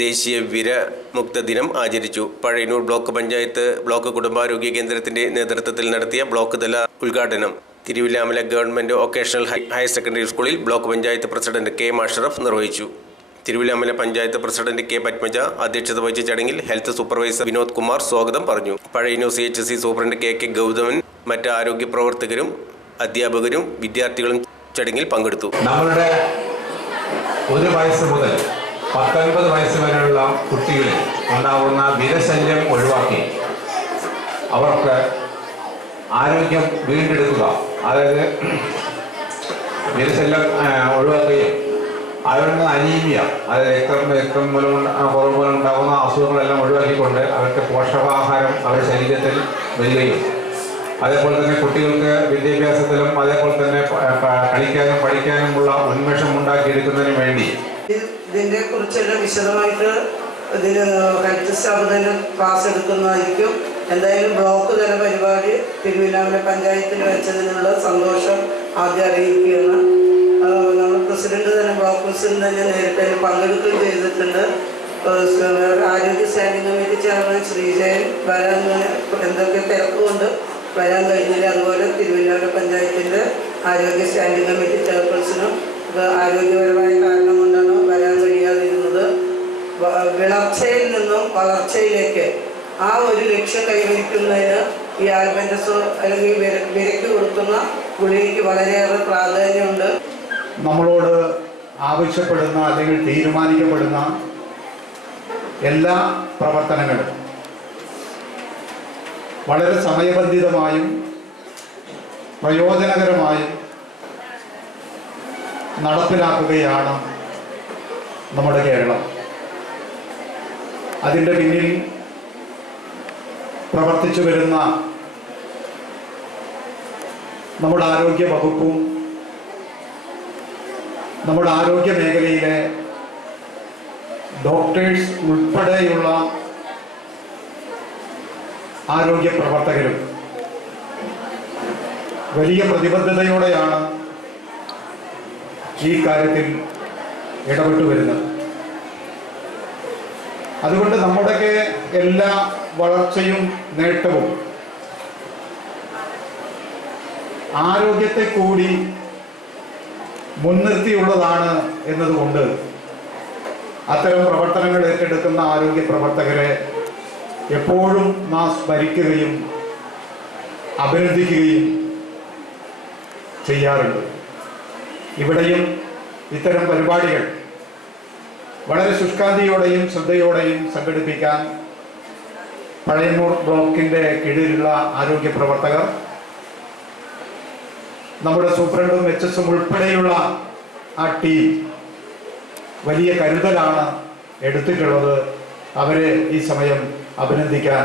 ദേശീയ വിരമുക്ത ദിനം ആചരിച്ചു. പഴയന്നൂർ ബ്ലോക്ക് പഞ്ചായത്ത് ബ്ലോക്ക് കുടുംബാരോഗ്യ കേന്ദ്രത്തിന്റെ നേതൃത്വത്തിൽ നടത്തിയ ബ്ലോക്ക് തല ഉദ്ഘാടനം. Thiruvilwamala government vocational higher secondary സ്കൂളിൽ block panchayat president K Masharaf നിർവഹിച്ചു. തിരുവില്ലാമല പഞ്ചായത്ത് പ്രസിഡന്റ് കെ പത്മജ അധ്യക്ഷത വഹിച്ച ചടങ്ങിൽ ഹെൽത്ത് സൂപ്പർവൈസർ വിനോദ് കുമാർ സ്വാഗതം പറഞ്ഞു. Pazhayannur C H C superintendent K K Gauthaman മറ്റ് ആരോഗ്യ പ്രവർത്തകരും അധ്യാപകരും വിദ്യാർത്ഥികളും ചടങ്ങിൽ പങ്കെടുത്തു. നമ്മളുടെ ഒരു വയസ്സ് മുതൽ പത്തൊൻപത് വയസ്സ് വരെയുള്ള കുട്ടികളിൽ ഉണ്ടാവുന്ന വിരശല്യം ഒഴിവാക്കി അവർക്ക് ആരോഗ്യം വീണ്ടെടുക്കുക. അതായത് വിരശല്യം ഒഴിവാക്കുകയും അവരുടെ അനീമിയ അതായത് രക്തം രക്തം മൂലം കുറവ് മൂലം ഉണ്ടാകുന്ന അസുഖങ്ങളെല്ലാം ഒഴിവാക്കിക്കൊണ്ട് അവർക്ക് പോഷകാഹാരം അവരുടെ ശരീരത്തിൽ വരികയും അതേപോലെ തന്നെ കുട്ടികൾക്ക് വിദ്യാഭ്യാസത്തിലും അതേപോലെ തന്നെ കളിക്കാനും പഠിക്കാനുമുള്ള ഉന്മേഷം ഉണ്ടാക്കിയെടുക്കുന്നതിന് വേണ്ടി ഇതിനെ കുറിച്ചൊരു വിശദമായിട്ട് ഇതിന് ഹെൽത്ത് സ്റ്റാഫ് തന്നെ ക്ലാസ് എടുക്കുന്നതായിരിക്കും. എന്തായാലും ബ്ലോക്ക് തല പരിപാടി തിരുവില്ലാമല പഞ്ചായത്തിൽ വെച്ചതിനുള്ള സന്തോഷം ആദ്യം അറിയിക്കുകയാണ്. നമ്മൾ പ്രസിഡന്റ് തന്നെ ബ്ലോക്ക് പ്രസിഡന്റ് തന്നെ നേരിട്ട് പങ്കെടുക്കുകയും ചെയ്തിട്ടുണ്ട്. ആരോഗ്യ സ്റ്റാൻഡിംഗ് കമ്മിറ്റി ചെയർമാൻ ശ്രീജയൻ വരാൻ എന്തൊക്കെ തിരക്കുകൊണ്ട് വരാൻ കഴിഞ്ഞില്ല. അതുപോലെ തിരുവല്ലാമല പഞ്ചായത്തിന്റെ ആരോഗ്യ സ്റ്റാൻഡിംഗ് കമ്മിറ്റി ചെയർപേഴ്സണും ആരോഗ്യപരമായ ആ ഒരു ലക്ഷ്യം കൈവരിക്കുന്നതിന് ഈ ആൽബൻഡസോ അല്ലെങ്കിൽ വിലക്ക് കൊടുക്കുന്ന ഗുളികയ്ക്ക് വളരെയേറെ പ്രാധാന്യമുണ്ട്. നമ്മളോട് ആവശ്യപ്പെടുന്ന അല്ലെങ്കിൽ തീരുമാനിക്കപ്പെടുന്ന എല്ലാ പ്രവർത്തനങ്ങളും വളരെ സമയബന്ധിതമായും പ്രയോജനകരമായും നടപ്പിലാക്കുകയാണ് നമ്മുടെ കേരളം. അതിന്റെ പിന്നിൽ പ്രവർത്തിച്ചു വരുന്ന നമ്മുടെ ആരോഗ്യ വകുപ്പും നമ്മുടെ ആരോഗ്യ മേഖലയിലെ ഡോക്ടേഴ്സ് ഉൾപ്പെടെയുള്ള ആരോഗ്യ പ്രവർത്തകരും വലിയ പ്രതിബദ്ധതയോടെയാണ് ഈ കാര്യത്തിൽ ഇടപെട്ടു വരുന്നത്. അതുകൊണ്ട് നമ്മുടെയൊക്കെ എല്ലാ വളർച്ചയും നേട്ടവും. ആരോഗ്യത്തെ കൂടി മുൻനിർത്തിയുള്ളതാണ് എന്നതുകൊണ്ട് അത്തരം പ്രവർത്തനങ്ങൾ ഏറ്റെടുക്കുന്ന ആരോഗ്യ പ്രവർത്തകരെ എപ്പോഴും നാം സ്മരിക്കുകയും അഭിനന്ദിക്കുകയും ചെയ്യാറുണ്ട്. ഇവിടെയും ഇത്തരം പരിപാടികൾ വളരെ ശുഷ്കാന്തിയോടെയും ശ്രദ്ധയോടെയും സംഘടിപ്പിക്കാൻ പഴയന്നൂർ ബ്ലോക്കിന്റെ കീഴിലുള്ള ആരോഗ്യ പ്രവർത്തകർ നമ്മുടെ സൂപ്രണ്ടും എച്ച് എസും ഉൾപ്പെടെയുള്ള ആ ടീം വലിയ കരുതലാണ് എടുത്തിട്ടുള്ളത്. അവരെ ഈ സമയം അഭിനന്ദിക്കാൻ